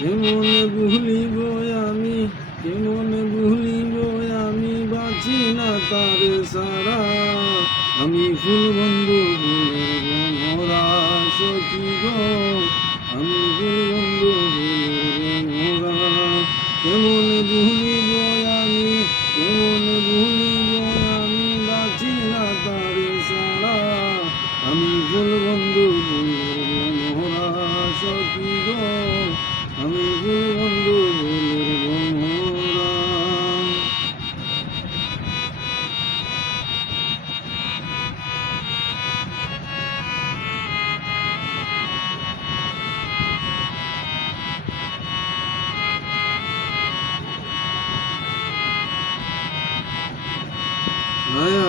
কেমনে ভুলিব আমি, কেমনে ভুলিব আমি, বাঁচি না তার সারা। আমি ফুল বন্ধু ফুলের মোরা সখী গো, আমি ফুল বন্ধু ফুলের মোরা। কেমনে ভুলিব আমি, কেমনে ভুলিব আমি, বাঁচি না তার সারা। আমি ফুল বন্ধু ফুলের মোরা সখী গো, আমি ফুল বন্ধু ফুলের মোরা।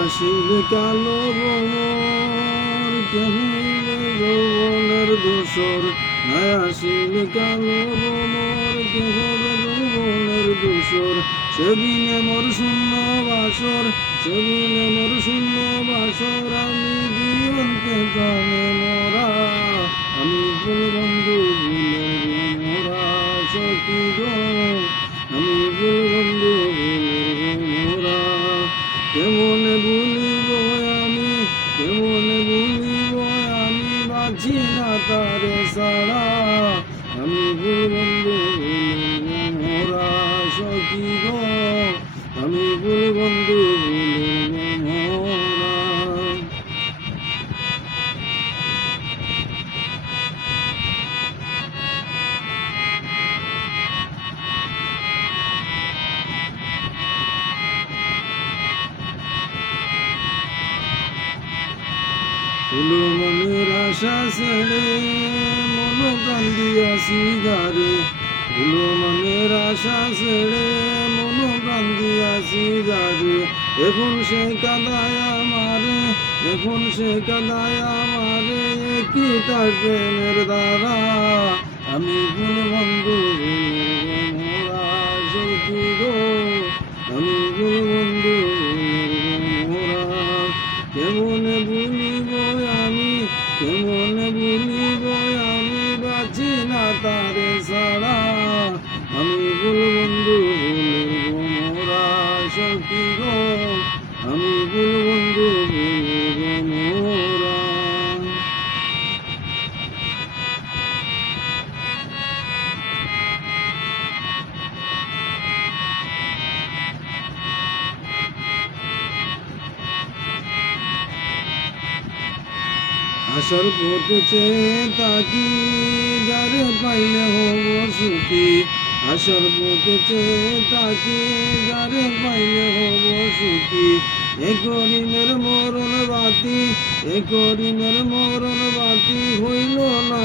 আসিল কালো ভ্রমর, কে হইলে যৌবনের দোসর। আসিল কালো ভ্রমর, কে হবে যৌবনের দোসর। সেদিনে মোর শূন্য বাসর, সেদিনে মোর শূন্য বাসর। আমি জীবনকে কামে মোরা, আমি ফুল বন্ধু ফুলের মোরা সখী গো, আমি ফুল বন্ধু ফুলের মোরা। কেমনে ভুলিব আমি, কেমনে ভুলিব আমি, বাঁচি না তার সারা। আমি ফুল বন্ধু ফুলের মোরা সখী গো, আমি ফুল বন্ধু ফুলের মোরা। ফুল মনের আশা ছেড়ে মন কান্দিয়াছি গারে। ফুল মনের আশা ছেড়ে মন কান্দিয়াছি গারে। এখন সে কাঁদায় আমারে, এখন সে কাঁদায় আমারে, কি তার প্রেমের দ্বারা। আমি ফুল বন্ধু ফুলের মোরা সখী গো, আমি ফুল বন্ধু ফুলের মোরা। কেমনে ভুলিব আমি, কেমনে ভুলিব আমি, বাঁচি না তার ছাড়া। আমি ফুল বন্ধু ফুলের মোরা সখী গো, আমি ফুল বন্ধু ফুলের মোরা। আসার পথে চেয়ে তাকি, যারে পাইলে হব সুখী। আসার পথে চেয়ে তাকি, যারে পাইলে হব সুখী। এ করিমের মরণ বাতি, এ করিমের মরণ বাতি, হইল না